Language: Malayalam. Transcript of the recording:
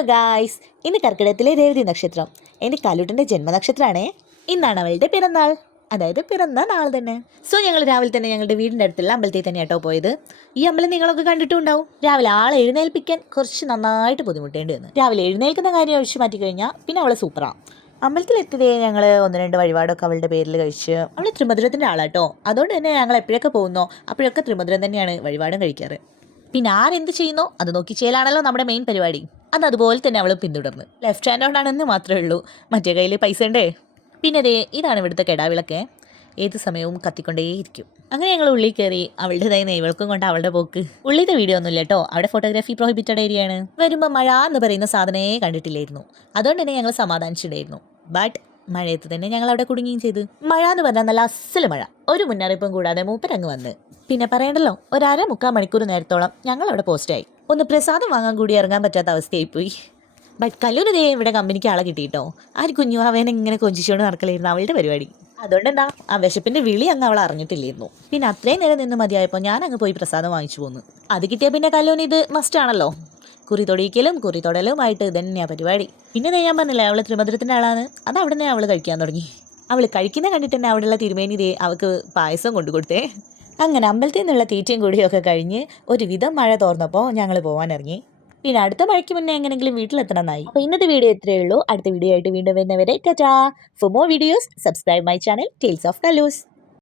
ഹലോ ഗായ്സ്, ഇന്ന് കർക്കിടകത്തിലെ രേവതി നക്ഷത്രം. എൻ്റെ കല്ലൂട്ടൻ്റെ ജന്മനക്ഷത്രമാണേ. ഇന്നാണ് അവളുടെ പിറന്നാൾ, അതായത് പിറന്ന നാൾ തന്നെ. സോ ഞങ്ങൾ രാവിലെ തന്നെ ഞങ്ങളുടെ വീടിൻ്റെ അടുത്തുള്ള അമ്പലത്തിൽ തന്നെ കേട്ടോ പോയത്. ഈ അമ്പലം നിങ്ങളൊക്കെ കണ്ടിട്ടുണ്ടാവും. രാവിലെ ആളെ എഴുന്നേൽപ്പിക്കാൻ കുറച്ച് നന്നായിട്ട് ബുദ്ധിമുട്ടേണ്ടി വന്നു. രാവിലെ എഴുന്നേൽക്കുന്ന കാര്യം ഒഴിച്ചു മാറ്റി കഴിഞ്ഞാൽ പിന്നെ അവളെ സൂപ്പറാണ്. അമ്പലത്തിലെത്തിയതേ ഞങ്ങൾ 1-2 വഴിപാടൊക്കെ അവളുടെ പേരിൽ കഴിച്ച്. അവൾ ത്രിമധുരത്തിൻ്റെ ആളാട്ടോ, അതുകൊണ്ട് തന്നെ ഞങ്ങൾ എപ്പോഴൊക്കെ പോകുന്നോ അപ്പോഴൊക്കെ ത്രിമധുരം തന്നെയാണ് വഴിപാടും കഴിക്കാറ്. പിന്നെ ആരെന്ത് ചെയ്യുന്നോ അത് നോക്കി ചെയ്യലാണല്ലോ നമ്മുടെ മെയിൻ പരിപാടി. അത് അതുപോലെ തന്നെ അവൾ പിന്തുടർന്ന്. ലെഫ്റ്റ് ഹാൻഡ് കൊണ്ടാണെന്ന് മാത്രമേ ഉള്ളൂ, മറ്റേ കയ്യിൽ പൈസ ഉണ്ടേ. പിന്നെ ദേ ഇതാണ് ഇവിടുത്തെ കെടാവിളക്ക്, ഏത് സമയവും കത്തിക്കൊണ്ടേയിരിക്കും. അങ്ങനെ ഞങ്ങൾ ഉള്ളിൽ കയറി അവളുടേതായ നെയ്വൾക്കും കൊണ്ട് അവളുടെ പോക്ക്. ഉള്ളിത്തെ വീഡിയോ ഒന്നുമില്ല കേട്ടോ, അവിടെ ഫോട്ടോഗ്രാഫി പ്രോഹിബിറ്റഡ് ഏരിയയാണ്. വരുമ്പോൾ മഴ എന്ന് പറയുന്ന സാധനമേ കണ്ടിട്ടില്ലായിരുന്നു, അതുകൊണ്ട് തന്നെ ഞങ്ങൾ സമാധാനിച്ചിട്ടുണ്ടായിരുന്നു. ബട്ട് മഴയത്ത് തന്നെ ഞങ്ങൾ അവിടെ കുടുങ്ങുകയും ചെയ്തു. മഴ എന്ന് പറഞ്ഞാൽ നല്ല അസല് മഴ, ഒരു മുന്നറിയിപ്പും കൂടാതെ മൂപ്പരങ്ങ് വന്ന്. പിന്നെ പറയണ്ടല്ലോ, 1.5-3 മണിക്കൂർ നേരത്തോളം ഞങ്ങൾ അവിടെ പോസ്റ്റായി. ഒന്ന് പ്രസാദം വാങ്ങാൻ കൂടി ഇറങ്ങാൻ പറ്റാത്ത അവസ്ഥയായിപ്പോയി. ബട്ട് കല്ലൂരിതേ ഇവിടെ കമ്പനിക്ക് ആളെ കിട്ടിയിട്ടോ. ആര് കുഞ്ഞു അവനെ ഇങ്ങനെ കൊഞ്ചിച്ചുകൊണ്ട് നടക്കലായിരുന്നു അവളുടെ പരിപാടി. അതുകൊണ്ട് എന്താ ആ വിശപ്പിന്റെ വിളി അങ്ങ് അവൾ അറിഞ്ഞിട്ടില്ലായിരുന്നു. പിന്നെ അത്രയും നേരം നിന്ന് മതിയായപ്പോൾ ഞാൻ അങ്ങ് പോയി പ്രസാദം വാങ്ങിച്ചു പോന്നു. അത് കിട്ടിയ പിന്നെ കല്ലൂന് ഇത് മസ്റ്റ് ആണല്ലോ. കുറി തൊടിയിക്കലും കുറി തൊടലുമായിട്ട് ഇതന്നെയാണ് പരിപാടി. പിന്നെ ഞാൻ പറഞ്ഞില്ലേ അവൾ ത്രിമധുരത്തിൻ്റെ ആളാണ്, അത് അവിടെ തന്നെ അവൾ കഴിക്കാൻ തുടങ്ങി. അവൾ കഴിക്കുന്ന കണ്ടിട്ട് തന്നെ അവിടെയുള്ള തിരുമേനി ഇതേ അവൾക്ക് പായസം കൊണ്ടു കൊടുത്തേ. അങ്ങനെ അമ്പലത്തിൽ നിന്നുള്ള തീറ്റയും കൂടിയൊക്കെ കഴിഞ്ഞ് ഒരുവിധം മഴ തോർന്നപ്പോൾ ഞങ്ങൾ പോകാനിറങ്ങി. പിന്നെ അടുത്ത മഴയ്ക്ക് മുന്നേ എങ്ങനെയെങ്കിലും വീട്ടിലെത്തണമെന്നായി. അപ്പോൾ ഇന്നത്തെ വീഡിയോ ഇത്രയേ ഉള്ളൂ. അടുത്ത വീഡിയോ ആയിട്ട് വീണ്ടും വരുന്നവരെ Tata. For more videos subscribe my channel tales of കല്ലൂസ്.